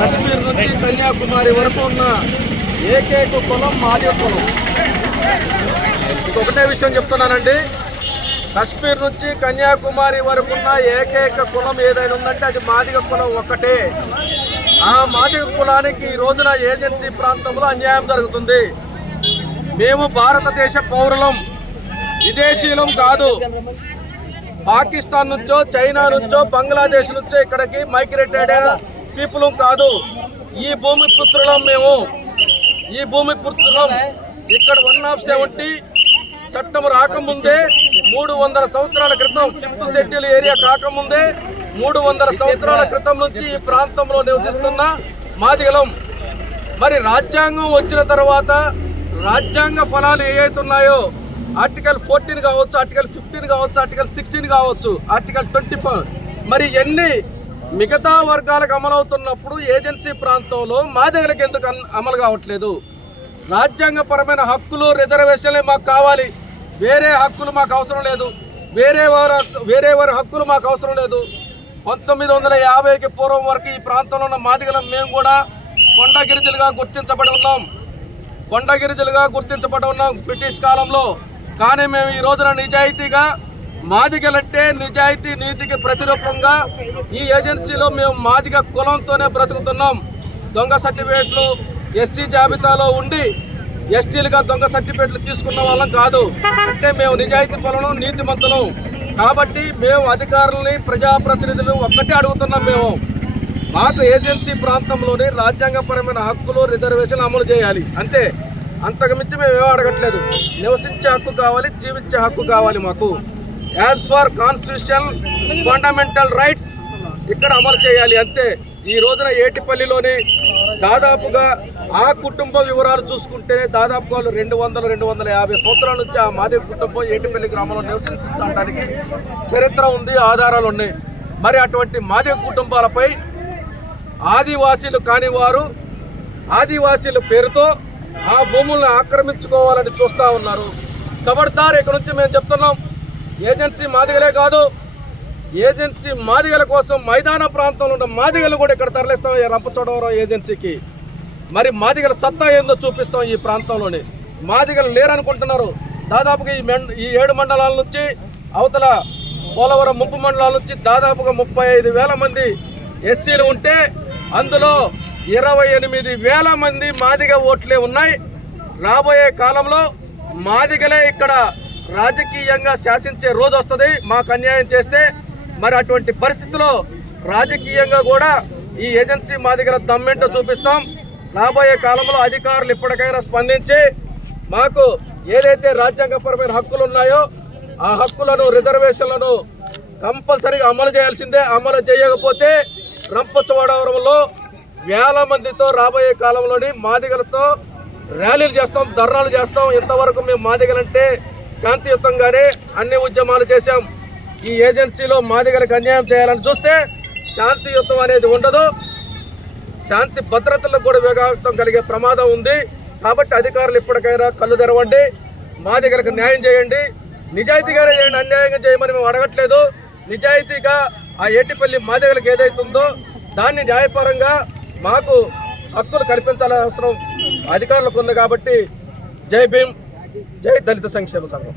కశ్మీర్ నుంచి కన్యాకుమారి వరకు ఉన్న ఏకైక కులం మాదిగ కులం. ఇంకొకటే విషయం చెప్తున్నానండి, కశ్మీర్ నుంచి కన్యాకుమారి వరకు ఉన్న ఏకైక కులం ఏదైనా ఉందంటే అది మాదిగ కులం ఒక్కటే. ఆ మాదిగ కులానికి ఈ రోజున ఏజెన్సీ ప్రాంతంలో అన్యాయం జరుగుతుంది. మేము భారతదేశ పౌరులం, విదేశీయులం కాదు. పాకిస్తాన్ నుంచో, చైనా నుంచో, బంగ్లాదేశ్ నుంచో ఇక్కడికి మైగ్రేటెడ్ పీపుల్ కాదు. ఈ భూమి పుత్రులం మేము. ఈ భూమి పుత్రులం. ఇక్కడ 170 చట్టం రాకముందే 300 సంవత్సరాల క్రితం, 5th షెడ్యూల్ ఏరియా కాకముందే 300 సంవత్సరాల క్రితం నుంచి ఈ ప్రాంతంలో నివసిస్తున్న మాదిగలం. మరి రాజ్యాంగం వచ్చిన తర్వాత రాజ్యాంగ ఫలాలు ఏవైతున్నాయో ఆర్టికల్ 14 కావచ్చు, ఆర్టికల్ 15 కావచ్చు, ఆర్టికల్ 16 కావచ్చు, ఆర్టికల్ 24, మరి ఎన్ని మిగతా వర్గాలకు అమలవుతున్నప్పుడు ఏజెన్సీ ప్రాంతంలో మాదిగలకు ఎందుకు అమలు కావట్లేదు? రాజ్యాంగపరమైన హక్కులు, రిజర్వేషన్లే మాకు కావాలి. వేరే హక్కులు మాకు అవసరం లేదు. వేరే వారి హక్కులు మాకు అవసరం లేదు. 1950కి పూర్వం వరకు ఈ ప్రాంతంలో ఉన్న మాదిగలం మేము కూడా కొండగిరిజలుగా గుర్తించబడి ఉన్నాం బ్రిటిష్ కాలంలో. కానీ మేము ఈ రోజున నిజాయితీగా, మాదిగలంటే నిజాయితీ నీతికి ప్రతిరూపంగా ఈ ఏజెన్సీలో మేము మాదిగ కులంతోనే బ్రతుకుతున్నాం. దొంగ సర్టిఫికేట్లు ఎస్సీ జాబితాలో ఉండి ఎస్టీలుగా దొంగ సర్టిఫికేట్లు తీసుకున్న వాళ్ళం కాదు. అంటే మేము నిజాయితీ పనులు, నీతిమంతులం. కాబట్టి మేము అధికారులని, ప్రజాప్రతినిధులు ఒక్కటే అడుగుతున్నాం. మేము మాకు ఏజెన్సీ ప్రాంతంలోని రాజ్యాంగపరమైన హక్కులు, రిజర్వేషన్లు అమలు చేయాలి, అంతే. అంతకుమించి మేము ఏమో అడగట్లేదు. నివసించే హక్కు కావాలి, జీవించే హక్కు కావాలి. మాకు as for constitution fundamental rights ఇక్కడ అమలు చేయాలి, అంతే. ఈ రోజున ఏటిపల్లిలోని దాదాపుగా ఆ కుటుంబ వివరాలు చూసుకుంటే దాదాపు వాళ్ళు 200-250 సంవత్సరాల నుంచి ఆ మాదిగ కుటుంబం ఏటిపల్లి గ్రామంలో నివసించడానికి చరిత్ర ఉంది, ఆధారాలు ఉన్నాయి. మరి అటువంటి మాదిగ కుటుంబాలపై ఆదివాసీలు కాని వారు ఆదివాసీల పేరుతో ఆ భూములను ఆక్రమించుకోవాలని చూస్తూ ఉన్నారు. ఖబర్దార్, ఇక్కడ నుంచి మేము చెప్తున్నాం, ఏజెన్సీ మాదిగలే కాదు, ఏజెన్సీ మాదిగల కోసం మైదాన ప్రాంతంలో ఉన్న మాదిగలు కూడా ఇక్కడ తరలిస్తాం రంపచోడవరం ఏజెన్సీకి. మరి మాదిగల సత్తా ఏందో చూపిస్తాం. ఈ ప్రాంతంలోని మాదిగలు లేరనుకుంటున్నారు. దాదాపుగా ఈ 7 మండలాల నుంచి అవతల పోలవరం ముప్పు మండలాల నుంచి దాదాపుగా 35,000 మంది ఎస్సీలు ఉంటే అందులో 28,000 మంది మాదిగ ఓట్లే ఉన్నాయి. రాబోయే కాలంలో మాదిగలే ఇక్కడ రాజకీయంగా శాసించే రోజు వస్తుంది మాకు అన్యాయం చేస్తే. మరి అటువంటి పరిస్థితిలో రాజకీయంగా కూడా ఈ ఏజెన్సీ మాదిగల దమ్మేంటో చూపిస్తాం. రాబోయే కాలంలో అధికారులు ఇప్పటికైనా స్పందించి మాకు ఏదైతే రాజ్యాంగపరమైన హక్కులు ఉన్నాయో ఆ హక్కులను, రిజర్వేషన్లను కంపల్సరీగా అమలు చేయాల్సిందే. అమలు చేయకపోతే రంపచోడవరంలో 1000 మందితో రాబోయే కాలంలోని మాదిగలతో ర్యాలీలు చేస్తాం, ధర్నాలు చేస్తాం. ఇంతవరకు మేము మాదిగలంటే శాంతియుతంగానే అన్ని ఉద్యమాలు చేశాం. ఈ ఏజెన్సీలో మాదిగలకు అన్యాయం చేయాలని చూస్తే శాంతియుతం అనేది ఉండదు. శాంతి భద్రతలకు కూడా విఘాతం కలిగే ప్రమాదం ఉంది. కాబట్టి అధికారులు ఇప్పటికైనా కళ్ళు తెరవండి, మాదిగలకు న్యాయం చేయండి, నిజాయితీగానే చేయండి. అన్యాయంగా చేయమని మేము అడగట్లేదు. నిజాయితీగా ఆ ఏటిపల్లి మాదిగలకు ఏదైతుందో దాన్ని న్యాయపరంగా మాకు హక్కులు కల్పించాల్సిన అవసరం అధికారులకు ఉంది. కాబట్టి జై భీమ్, జై దళిత సంక్షేమ సంఘం.